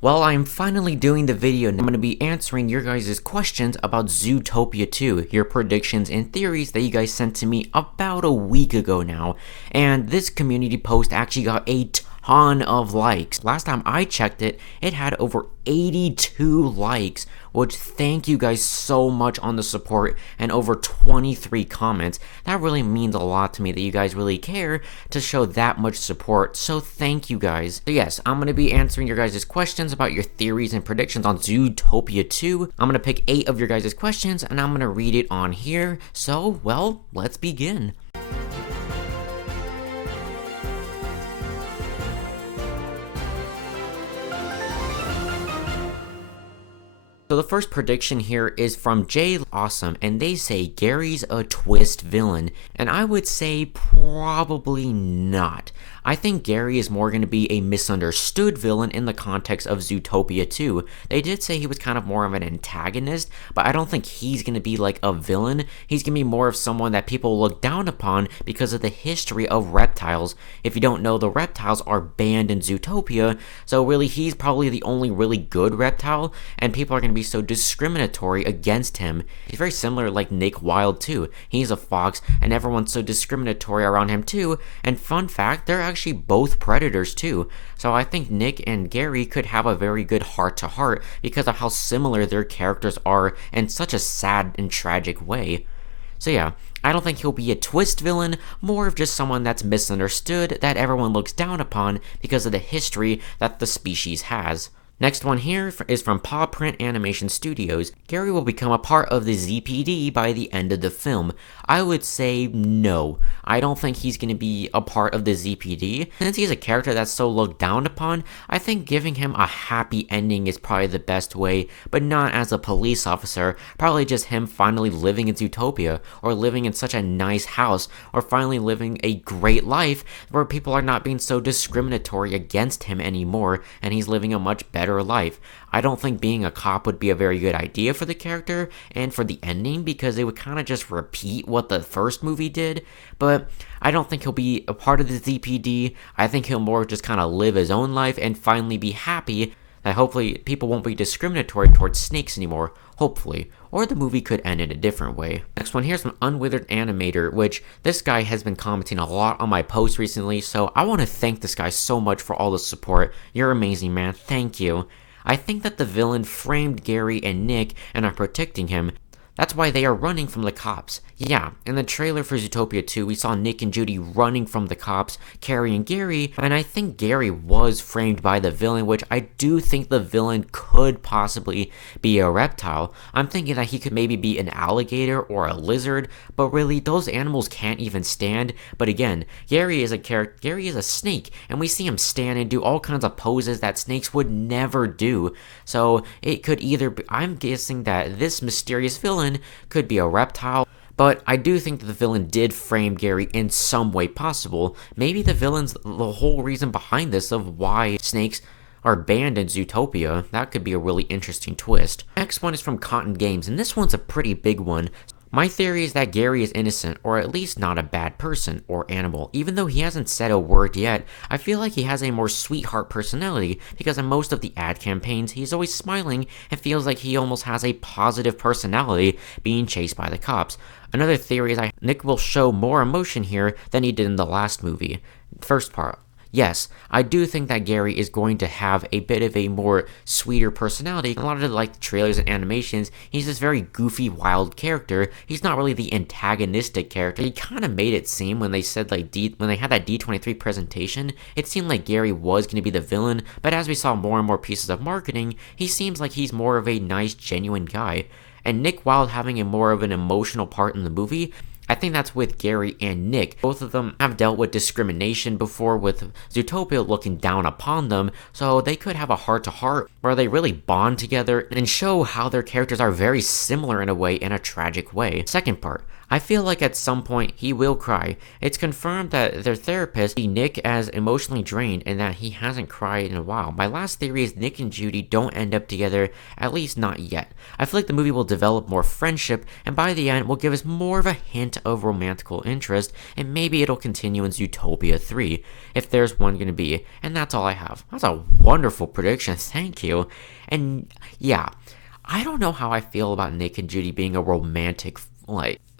Well, I'm finally doing the video and I'm going to be answering your guys' questions about Zootopia 2, your predictions and theories that you guys sent to me about a week ago now. And this community post actually got a ton of likes. Last time I checked it, it had over 82 likes, which thank you guys so much on the support, and over 23 comments. That really means a lot to me that you guys really care to show that much support, so thank you guys. So yes, I'm going to be answering your guys' questions about your theories and predictions on Zootopia 2. I'm going to pick 8 of your guys' questions and I'm going to read it on here. So, well, let's begin. So the first prediction here is from Jay Awesome, and they say Gary's a twist villain, and I would say probably not. I think Gary is more going to be a misunderstood villain in the context of Zootopia 2. They did say he was kind of more of an antagonist, but I don't think he's going to be like a villain. He's going to be more of someone that people look down upon because of the history of reptiles. If you don't know, the reptiles are banned in Zootopia, so really he's probably the only really good reptile, and people are going to be so discriminatory against him. He's very similar like Nick Wilde too. He's a fox, and everyone's so discriminatory around him too, and fun fact, they're actually both predators too. So I think Nick and Gary could have a very good heart-to-heart because of how similar their characters are in such a sad and tragic way. So yeah, I don't think he'll be a twist villain, more of just someone that's misunderstood, that everyone looks down upon because of the history that the species has. Next one here is from Paw Print Animation Studios. Gary will become a part of the ZPD by the end of the film. I would say no. I don't think he's going to be a part of the ZPD. Since he's a character that's so looked down upon, I think giving him a happy ending is probably the best way, but not as a police officer. Probably just him finally living in Zootopia, or living in such a nice house, or finally living a great life where people are not being so discriminatory against him anymore, and he's living a much better life. I don't think being a cop would be a very good idea for the character and for the ending because it would kind of just repeat what the first movie did, but I don't think he'll be a part of the ZPD. I think he'll more just kind of live his own life and finally be happy that hopefully people won't be discriminatory towards snakes anymore, hopefully, or the movie could end in a different way. Next one here's from Unwithered Animator, which this guy has been commenting a lot on my posts recently, so I want to thank this guy so much for all the support. You're amazing, man. Thank you. I think that the villain framed Gary and Nick and are protecting him. That's why they are running from the cops. Yeah, in the trailer for Zootopia 2, we saw Nick and Judy running from the cops, carrying Gary, and I think Gary was framed by the villain, which I do think the villain could possibly be a reptile. I'm thinking that he could maybe be an alligator or a lizard, but really, those animals can't even stand. But again, Gary is a snake, and we see him stand and do all kinds of poses that snakes would never do. So it could either be, I'm guessing that this mysterious villain could be a reptile, but I do think that the villain did frame Gary in some way possible. Maybe the villain's the whole reason behind this of why snakes are banned in Zootopia. That could be a really interesting twist. Next one is from Cotton Games, and this one's a pretty big one. My theory is that Gary is innocent, or at least not a bad person or animal. Even though he hasn't said a word yet, I feel like he has a more sweetheart personality because in most of the ad campaigns, he's always smiling and feels like he almost has a positive personality being chased by the cops. Another theory is that Nick will show more emotion here than he did in the last movie. First part. Yes, I do think that Gary is going to have a bit of a more sweeter personality. A lot of the trailers and animations, he's this very goofy, wild character. He's not really the antagonistic character. He kind of made it seem when they said when they had that D23 presentation, it seemed like Gary was going to be the villain, but as we saw more and more pieces of marketing, he seems like he's more of a nice, genuine guy. And Nick Wilde having a more of an emotional part in the movie, I think that's with Gary and Nick. Both of them have dealt with discrimination before, with Zootopia looking down upon them, so they could have a heart-to-heart where they really bond together and show how their characters are very similar in a way, in a tragic way. Second part, I feel like at some point he will cry. It's confirmed that their therapist see Nick as emotionally drained and that he hasn't cried in a while. My last theory is Nick and Judy don't end up together, at least not yet. I feel like the movie will develop more friendship, and by the end will give us more of a hint of romantical interest, and maybe it'll continue in Zootopia 3, if there's one gonna be. And that's all I have. That's a wonderful prediction, thank you. And yeah, I don't know how I feel about Nick and Judy being a romantic,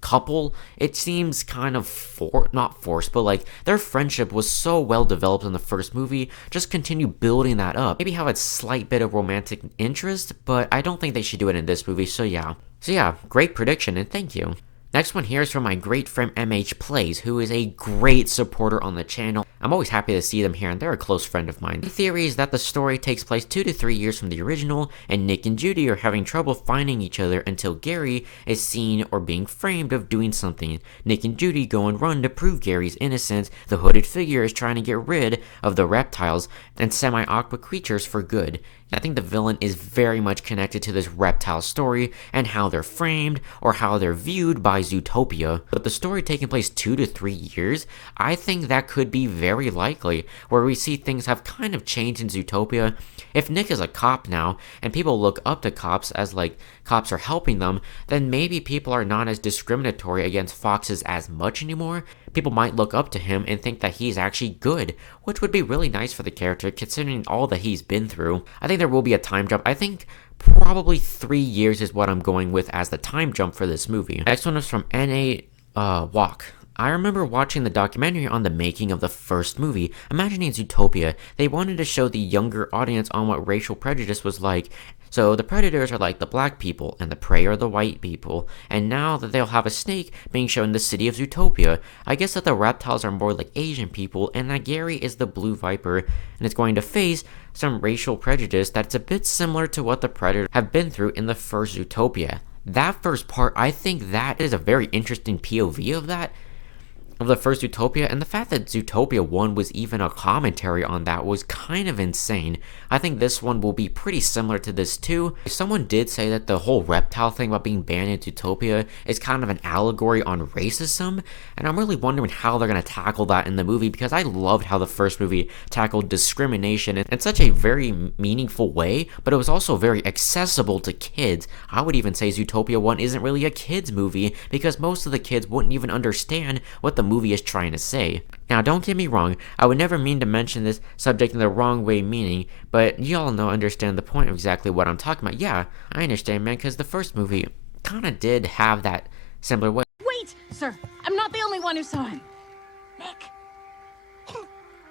couple. It seems kind of not forced, but their friendship was so well developed in the first movie. Just continue building that up. Maybe have a slight bit of romantic interest, but I don't think they should do it in this movie. So yeah, great prediction, and thank you. Next one here is from my great friend MH Plays, who is a great supporter on the channel. I'm always happy to see them here, and they're a close friend of mine. The theory is that the story takes place 2 to 3 years from the original, and Nick and Judy are having trouble finding each other until Gary is seen or being framed of doing something. Nick and Judy go and run to prove Gary's innocence. The hooded figure is trying to get rid of the reptiles and semi-aqua creatures for good. I think the villain is very much connected to this reptile story and how they're framed or how they're viewed by Zootopia. But the story taking place 2 to 3 years, I think that could be very likely, where we see things have kind of changed in Zootopia. If Nick is a cop now, and people look up to cops as cops are helping them, then maybe people are not as discriminatory against foxes as much anymore. People might look up to him and think that he's actually good, which would be really nice for the character considering all that he's been through. I think there will be a time jump. I think probably 3 years is what I'm going with as the time jump for this movie. Next one is from N.A. Walk. I remember watching the documentary on the making of the first movie, imagining Zootopia. They wanted to show the younger audience on what racial prejudice was like. So the predators are like the black people, and the prey are the white people. And now that they'll have a snake being shown in the city of Zootopia, I guess that the reptiles are more like Asian people, and that Gary is the blue viper, and it's going to face some racial prejudice that's a bit similar to what the predators have been through in the first Zootopia. That first part, I think that is a very interesting POV of the first Zootopia, and the fact that Zootopia 1 was even a commentary on that was kind of insane. I think this one will be pretty similar to this too. Someone did say that the whole reptile thing about being banned in Zootopia is kind of an allegory on racism, and I'm really wondering how they're going to tackle that in the movie, because I loved how the first movie tackled discrimination in such a very meaningful way, but it was also very accessible to kids. I would even say Zootopia 1 isn't really a kids movie, because most of the kids wouldn't even understand what the movie is trying to say. Now, don't get me wrong, I would never mean to mention this subject in the wrong way meaning, but y'all understand the point of exactly what I'm talking about. Yeah, I understand, man, because the first movie kind of did have that similar way. Wait, sir, I'm not the only one who saw him. Nick.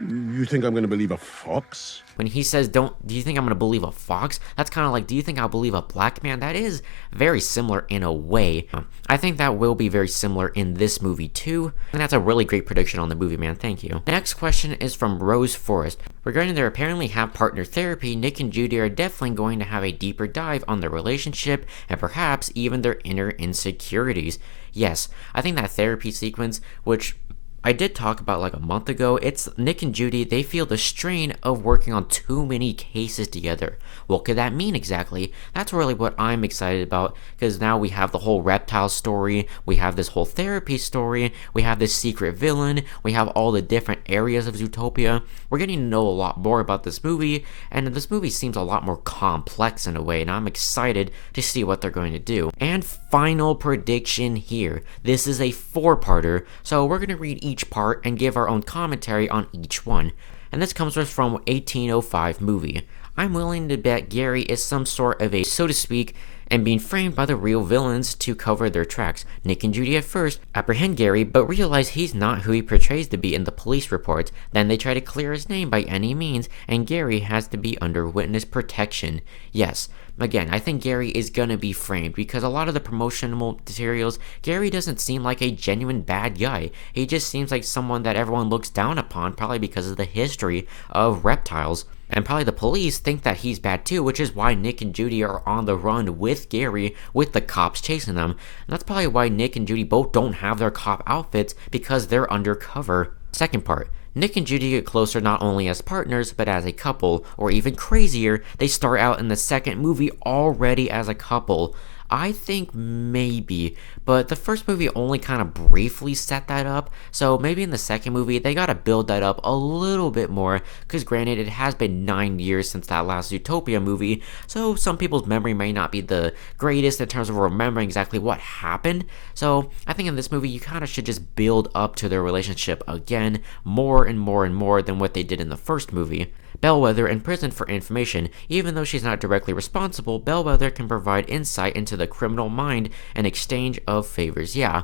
You think I'm going to believe a fox? When he says, do you think I'm going to believe a fox? That's kind of like, do you think I'll believe a black man? That is very similar in a way. I think that will be very similar in this movie too. And that's a really great prediction on the movie, man. Thank you. Next question is from Rose Forrest. Regarding their apparently have partner therapy, Nick and Judy are definitely going to have a deeper dive on their relationship and perhaps even their inner insecurities. Yes, I think that therapy sequence, which I did talk about a month ago, it's Nick and Judy, they feel the strain of working on too many cases together. What could that mean exactly? That's really what I'm excited about, because now we have the whole reptile story, we have this whole therapy story, we have this secret villain, we have all the different areas of Zootopia. We're getting to know a lot more about this movie, and this movie seems a lot more complex in a way, and I'm excited to see what they're going to do. And final prediction here. This is a 4-parter, so we're going to read each part and give our own commentary on each one. And this comes from 1805 movie. I'm willing to bet Gary is some sort of a, so to speak, and being framed by the real villains to cover their tracks. Nick and Judy at first apprehend Gary, but realize he's not who he portrays to be in the police reports. Then they try to clear his name by any means, and Gary has to be under witness protection. Yes, again, I think Gary is gonna be framed, because a lot of the promotional materials, Gary doesn't seem like a genuine bad guy. He just seems like someone that everyone looks down upon, probably because of the history of reptiles. And probably the police think that he's bad too, which is why Nick and Judy are on the run with Gary, with the cops chasing them. And that's probably why Nick and Judy both don't have their cop outfits, because they're undercover. Second part. Nick and Judy get closer not only as partners, but as a couple, or even crazier, they start out in the second movie already as a couple. I think maybe, but the first movie only kind of briefly set that up, so maybe in the second movie they gotta build that up a little bit more, because granted it has been 9 years since that last Zootopia movie, so some people's memory may not be the greatest in terms of remembering exactly what happened, so I think in this movie you kind of should just build up to their relationship again, more and more and more than what they did in the first movie. Bellwether imprisoned for information. Even though she's not directly responsible, Bellwether can provide insight into the criminal mind and exchange of favors. Yeah,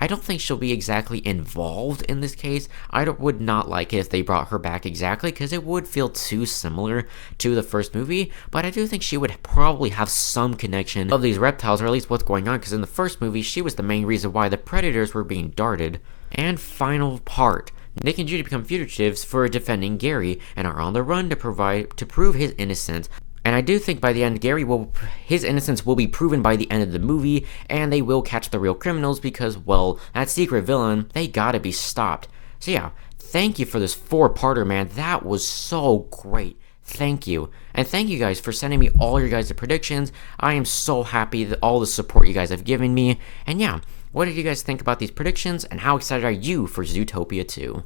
I don't think she'll be exactly involved in this case. Would not like it if they brought her back exactly, because it would feel too similar to the first movie, but I do think she would probably have some connection of these reptiles, or at least what's going on, because in the first movie, she was the main reason why the predators were being darted. And final part. Nick and Judy become fugitives for defending Gary and are on the run to prove his innocence. And I do think by the end, his innocence will be proven by the end of the movie, and they will catch the real criminals because, well, that secret villain, they gotta be stopped. So yeah, thank you for this 4-parter, man. That was so great. Thank you. And thank you guys for sending me all your guys' predictions. I am so happy that all the support you guys have given me. And yeah, what did you guys think about these predictions, and how excited are you for Zootopia 2?